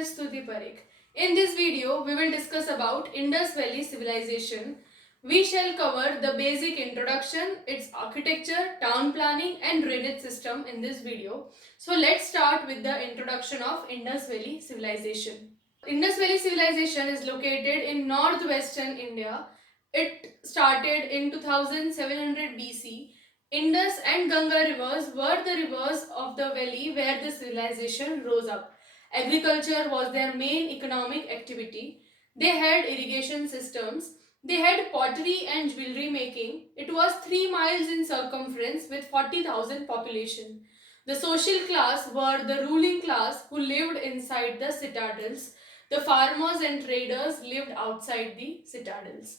is Stuti Parikh. In this video, we will discuss about Indus Valley Civilization. We shall cover the basic introduction, its architecture, town planning and drainage system in this video. So let's start with the introduction of Indus Valley Civilization. Indus Valley Civilization is located in northwestern India. It started in 2700 BC. Indus and Ganga rivers were the rivers of the valley where the civilization rose up. Agriculture was their main economic activity. They had irrigation systems. They had pottery and jewelry making. It was 3 miles in circumference with 40,000 population. The social class were the ruling class who lived inside the citadels. The farmers and traders lived outside the citadels.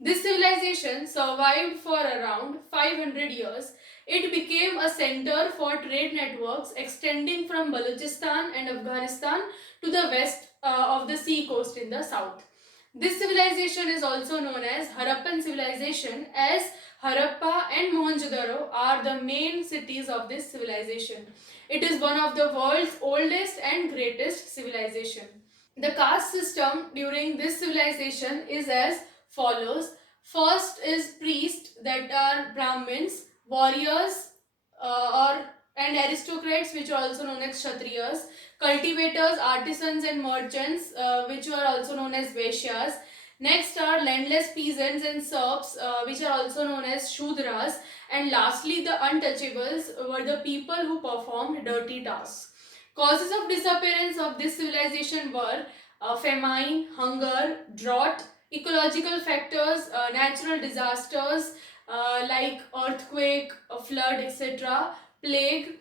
This civilization survived for around 500 years. It became a center for trade networks extending from Balochistan and Afghanistan to the west of the sea coast in the south. This civilization is also known as Harappan civilization, as Harappa and Mohenjo-daro are the main cities of this civilization. It is one of the world's oldest and greatest civilization. The caste system during this civilization is as follows. First is priests, that are Brahmins, warriors and aristocrats, which are also known as Kshatriyas, cultivators, artisans and merchants, which are also known as Vaishyas. Next are landless peasants and serfs, which are also known as Shudras. And lastly, the untouchables were the people who performed dirty tasks. Causes of disappearance of this civilization were famine, hunger, drought, ecological factors, natural disasters like earthquake, flood, etc., plague,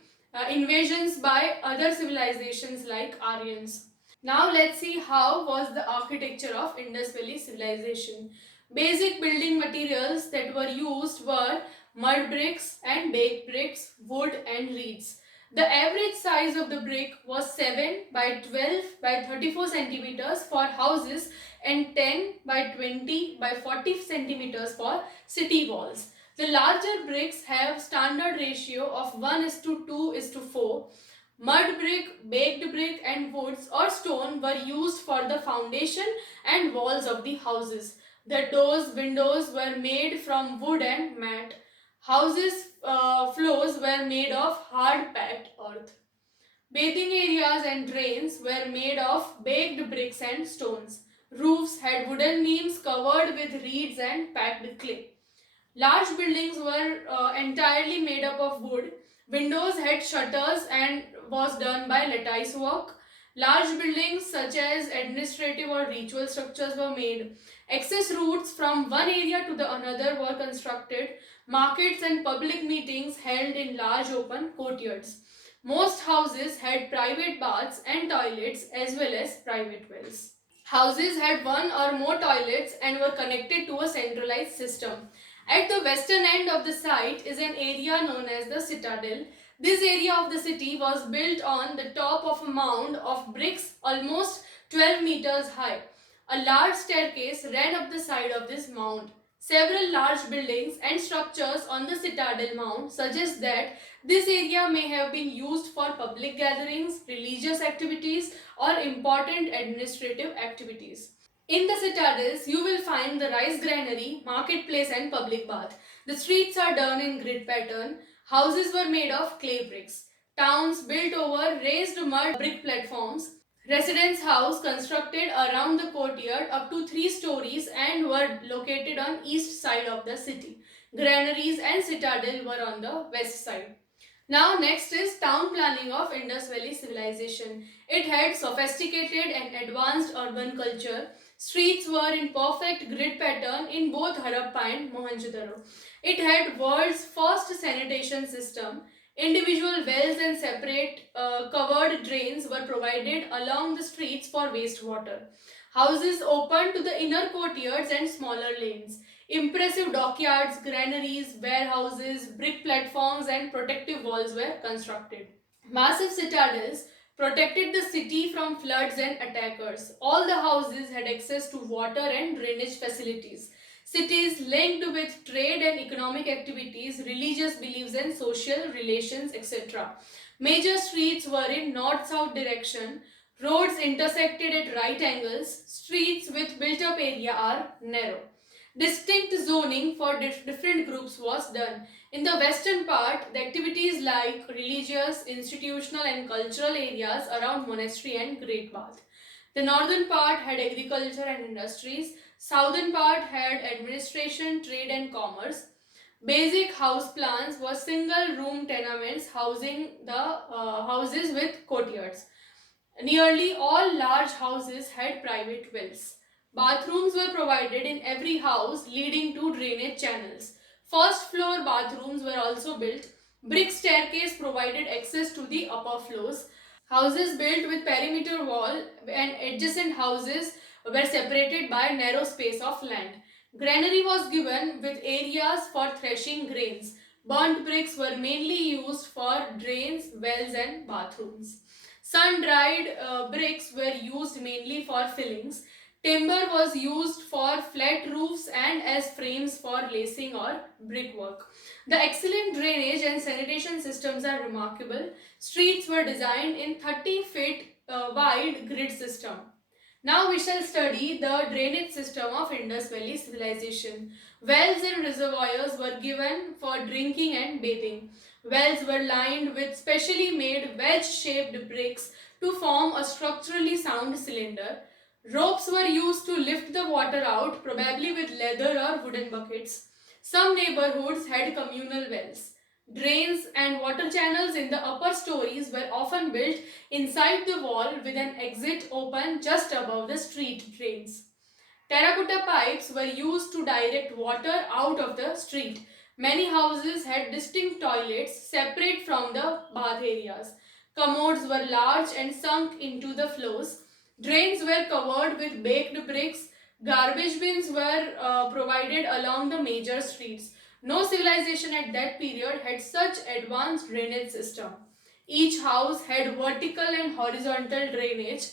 invasions by other civilizations like Aryans. Now let's see how was the architecture of Indus Valley civilization. Basic building materials that were used were mud bricks and baked bricks, wood and reeds. The average size of the brick was 7 by 12 by 34 centimeters for houses and 10 by 20 by 40 centimeters for city walls. The larger bricks have standard ratio of 1:2:4. Mud brick, baked brick and woods or stone were used for the foundation and walls of the houses. The doors, windows were made from wood and mat. Houses' floors were made of hard packed earth. Bathing areas and drains were made of baked bricks and stones. Roofs had wooden beams covered with reeds and packed with clay. Large buildings were entirely made up of wood. Windows had shutters and was done by lattice work. Large buildings such as administrative or ritual structures were made. Access routes from one area to the another were constructed. Markets and public meetings held in large open courtyards. Most houses had private baths and toilets as well as private wells. Houses had one or more toilets and were connected to a centralized system. At the western end of the site is an area known as the citadel. This area of the city was built on the top of a mound of bricks almost 12 meters high. A large staircase ran up the side of this mound. Several large buildings and structures on the citadel mound suggest that this area may have been used for public gatherings, religious activities, or important administrative activities. In the citadels, you will find the rice granary, marketplace and public bath. The streets are done in grid pattern. Houses were made of clay bricks. Towns built over raised mud brick platforms. Residence house constructed around the courtyard up to 3 stories and were located on east side of the city. Granaries and citadel were on the west side. Now next is town planning of Indus Valley civilization. It had sophisticated and advanced urban culture. Streets were in perfect grid pattern in both Harappa and Mohenjo-daro. It had world's first sanitation system. Individual wells and separate covered drains were provided along the streets for wastewater. Houses opened to the inner courtyards and smaller lanes. Impressive dockyards, granaries, warehouses, brick platforms and protective walls were constructed. Massive citadels protected the city from floods and attackers. All the houses had access to water and drainage facilities. Cities linked with trade and economic activities, religious beliefs and social relations, etc. Major streets were in north-south direction. Roads intersected at right angles. Streets with built-up area are narrow. Distinct zoning for different groups was done. In the western part, the activities like religious, institutional and cultural areas around monastery and Great Bath. The northern part had agriculture and industries. Southern part had administration, trade and commerce. Basic house plans were single room tenements housing the houses with courtyards. Nearly all large houses had private wells. Bathrooms were provided in every house, leading to drainage channels. First floor bathrooms were also built. Brick staircase provided access to the upper floors. Houses built with perimeter wall and adjacent houses were separated by a narrow space of land. Granary was given with areas for threshing grains. Burnt bricks were mainly used for drains, wells and bathrooms. Sun-dried bricks were used mainly for fillings. Timber was used for flat roofs and as frames for lacing or brickwork. The excellent drainage and sanitation systems are remarkable. Streets were designed in 30 feet wide grid system. Now we shall study the drainage system of Indus Valley Civilization. Wells and reservoirs were given for drinking and bathing. Wells were lined with specially made wedge-shaped bricks to form a structurally sound cylinder. Ropes were used to lift the water out, probably with leather or wooden buckets. Some neighborhoods had communal wells. Drains and water channels in the upper stories were often built inside the wall with an exit open just above the street drains. Terracotta pipes were used to direct water out of the street. Many houses had distinct toilets separate from the bath areas. Commodes were large and sunk into the floors. Drains were covered with baked bricks. Garbage bins were provided along the major streets. No civilization at that period had such advanced drainage system. Each house had vertical and horizontal drainage.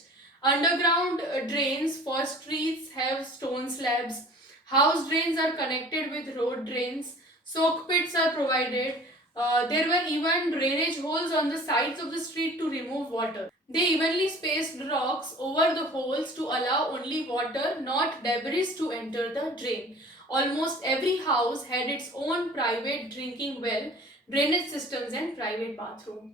Underground drains for streets have stone slabs. House drains are connected with road drains. Soak pits are provided. There were even drainage holes on the sides of the street to remove water. They evenly spaced rocks over the holes to allow only water, not debris, to enter the drain. Almost every house had its own private drinking well, drainage systems and private bathroom.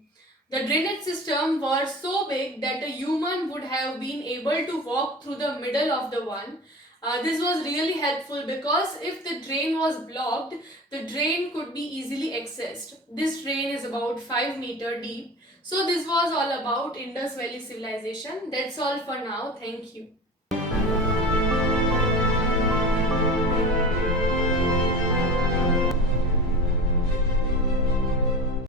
The drainage system was so big that a human would have been able to walk through the middle of the one. This was really helpful because if the drain was blocked, the drain could be easily accessed. This drain is about 5 meters deep. So this was all about Indus Valley Civilization. That's all for now. Thank you.